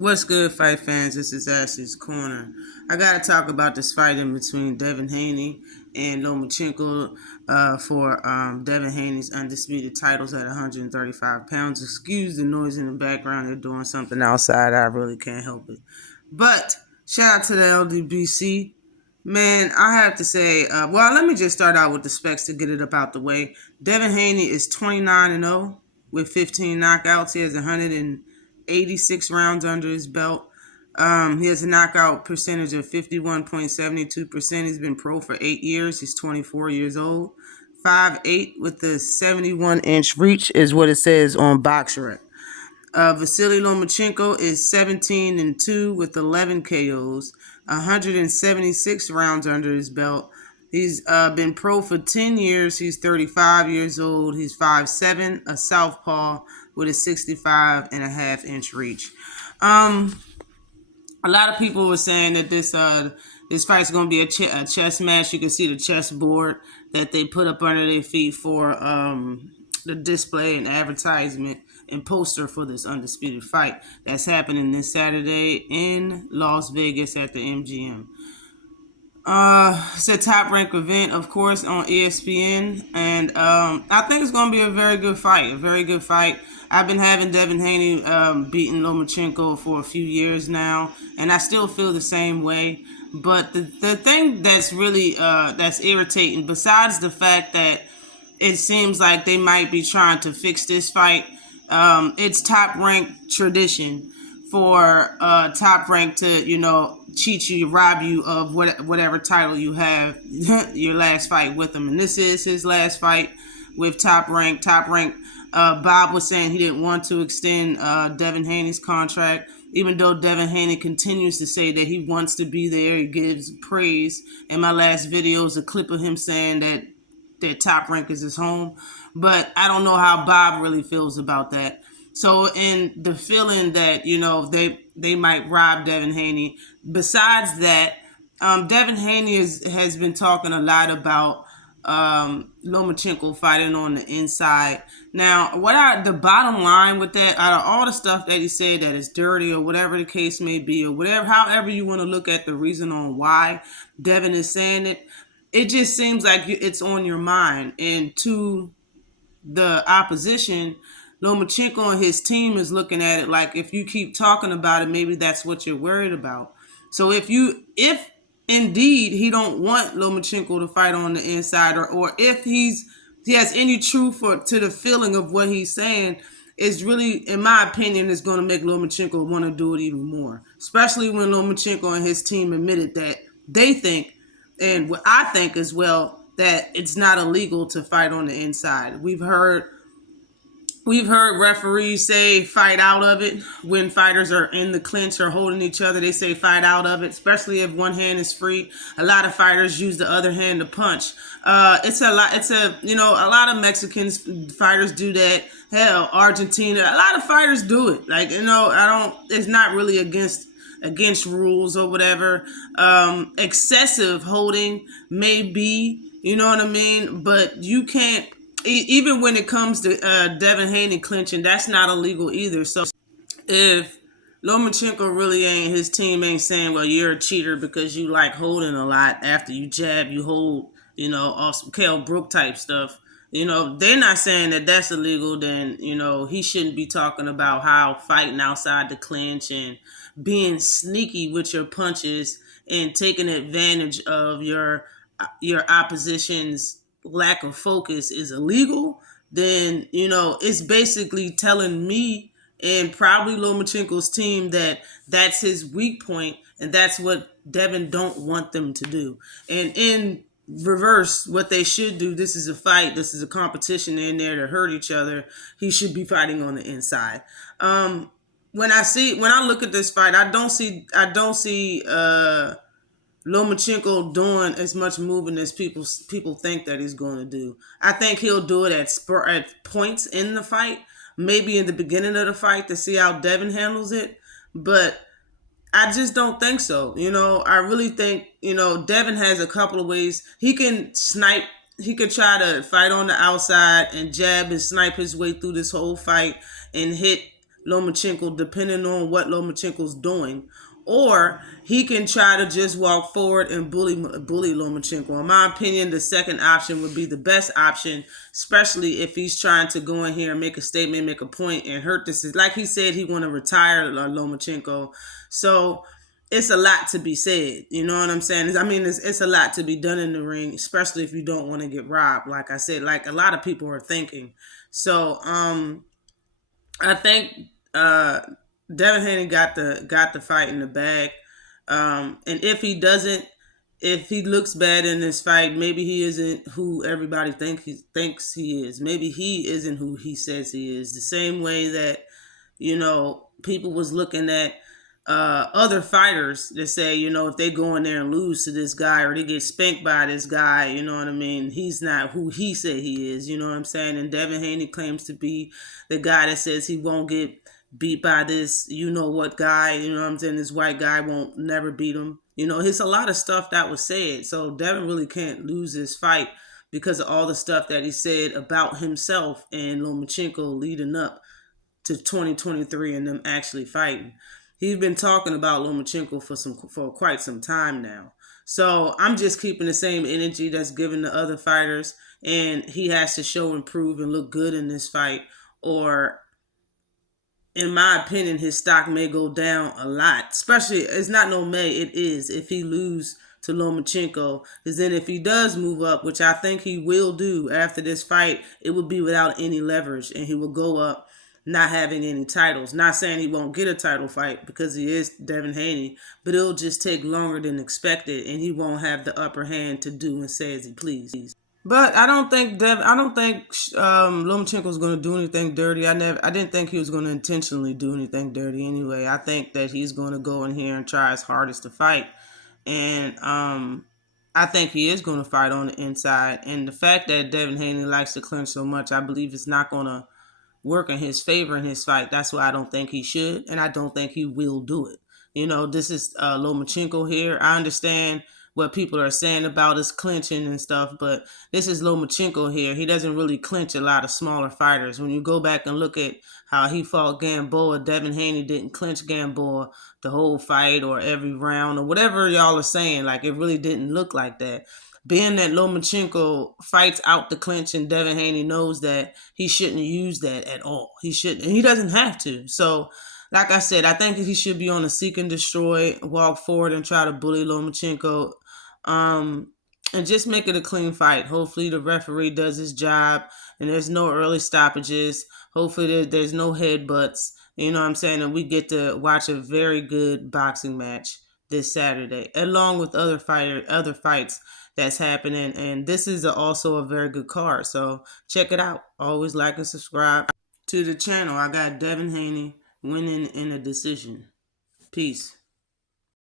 What's good, fight fans? This is Ashley's Corner. I gotta talk about this fight in between Devin Haney and Lomachenko for Devin Haney's undisputed titles at 135 pounds. Excuse the noise in the background; they're doing something outside. I really can't help it. But shout out to the LDBC. Man, I have to say, well, let me just start out with the specs to get it up out the way. Devin Haney is 29-0 with 15 knockouts. He has 186 rounds under his belt. He has a knockout percentage of 51.72%. He's been pro for 8 years. He's 24 years old. 5'8" with the 71-inch reach is what it says on BoxRec. Vasyl Lomachenko is 17-2 with 11 KOs, 176 rounds under his belt. He's been pro for 10 years. He's 35 years old. He's 5'7", a southpaw with a 65.5-inch reach. A lot of people were saying that this fight's going to be a chess match. You can see the chessboard that they put up under their feet for the display and advertisement and poster for this undisputed fight that's happening this Saturday in Las Vegas at the MGM. It's a top-ranked event, of course, on ESPN, and I think it's going to be a very good fight, I've been having Devin Haney beating Lomachenko for a few years now, and I still feel the same way. But the thing that's really that's irritating, besides the fact that it seems like they might be trying to fix this fight, it's top-ranked tradition for Top Rank to, cheat you, rob you of whatever title you have your last fight with him. And this is his last fight with Top Rank. Bob was saying he didn't want to extend Devin Haney's contract, even though Devin Haney continues to say that he wants to be there. He gives praise. In my last video is a clip of him saying that Top Rank is his home. But I don't know how Bob really feels about that. So in the feeling that, they might rob Devin Haney. Besides that, Devin Haney has been talking a lot about Lomachenko fighting on the inside. Now, the bottom line with that, out of all the stuff that he said that is dirty or whatever the case may be, or however you want to look at the reason on why Devin is saying it, it just seems like it's on your mind. And to the opposition, Lomachenko and his team is looking at it like, if you keep talking about it, maybe that's what you're worried about. So if indeed he don't want Lomachenko to fight on the inside, or if he has any truth to the feeling of what he's saying, is really, in my opinion, is going to make Lomachenko want to do it even more. Especially when Lomachenko and his team admitted that they think, and what I think as well, that it's not illegal to fight on the inside. We've heard referees say fight out of it when fighters are in the clinch or holding each other. They say fight out of it, especially if one hand is free. A lot of fighters use the other hand to punch. A lot of Mexican fighters do that. Hell, Argentina, a lot of fighters do it. It's not really against rules or whatever. Excessive holding may be, you know what I mean? But you can't, even when it comes to Devin Haney clinching, that's not illegal either. So if Lomachenko really his team ain't saying, well, you're a cheater because you like holding a lot after you jab, you hold, off some Kell Brook type stuff. They're not saying that that's illegal, then, he shouldn't be talking about how fighting outside the clinch and being sneaky with your punches and taking advantage of your opposition's lack of focus is illegal. Then, it's basically telling me and probably Lomachenko's team that that's his weak point, and that's what Devin don't want them to do. And in reverse, what they should do, this is a fight, this is a competition, in there to hurt each other. He should be fighting on the inside. When I look at this fight, I don't see Lomachenko doing as much moving as people think that he's going to do. I think he'll do it at points in the fight, maybe in the beginning of the fight to see how Devin handles it. But I just don't think so. I really think, Devin has a couple of ways. He can snipe. He could try to fight on the outside and jab and snipe his way through this whole fight and hit Lomachenko, depending on what Lomachenko's doing. Or he can try to just walk forward and bully Lomachenko. In my opinion, the second option would be the best option, especially if he's trying to go in here and make a statement, make a point, and hurt this. Like he said, he want to retire Lomachenko. So it's a lot to be said. You know what I'm saying? I mean, it's a lot to be done in the ring, especially if you don't want to get robbed. Like I said, like a lot of people are thinking. So I think Devin Haney got the fight in the bag. And if he doesn't, if he looks bad in this fight, maybe he isn't who everybody thinks he is. Maybe he isn't who he says he is. The same way that, you know, people was looking at other fighters that say, you know, if they go in there and lose to this guy or they get spanked by this guy, you know what I mean, he's not who he said he is, you know what I'm saying? And Devin Haney claims to be the guy that says he won't get beat by this, you know what guy, you know what I'm saying, this white guy won't never beat him. You know, it's a lot of stuff that was said. So Devin really can't lose this fight because of all the stuff that he said about himself and Lomachenko leading up to 2023 and them actually fighting. He's been talking about Lomachenko for quite some time now. So I'm just keeping the same energy that's given to other fighters, and he has to show, improve, and look good in this fight, or in my opinion, his stock may go down a lot. Especially, it's not no may, it is, if he lose to Lomachenko. Because then if he does move up, which I think he will do after this fight, it will be without any leverage, and he will go up not having any titles. Not saying he won't get a title fight because he is Devin Haney, but it'll just take longer than expected, and he won't have the upper hand to do and say as he pleases. But I don't think Lomachenko's going to do anything dirty. I didn't think he was going to intentionally do anything dirty anyway. I think that he's going to go in here and try his hardest to fight, and I think he is going to fight on the inside. And the fact that Devin Haney likes to clinch so much, I believe it's not going to work in his favor in his fight. That's why I don't think he should, and I don't think he will do it. You know, this is Lomachenko here. I understand what people are saying about his clinching and stuff, but this is Lomachenko here. He doesn't really clinch a lot of smaller fighters. When you go back and look at how he fought Gamboa, Devin Haney didn't clinch Gamboa the whole fight or every round or whatever y'all are saying. Like, it really didn't look like that. Being that Lomachenko fights out the clinch and Devin Haney knows that he shouldn't use that at all. He shouldn't, and he doesn't have to. So, like I said, I think he should be on a seek and destroy, walk forward and try to bully Lomachenko, and just make it a clean fight. Hopefully the referee does his job and there's no early stoppages. Hopefully there's no headbutts. You know what I'm saying? And we get to watch a very good boxing match this Saturday, along with other fights that's happening. And this is also a very good card. So check it out. Always like and subscribe to the channel. I got Devin Haney winning in a decision. Peace.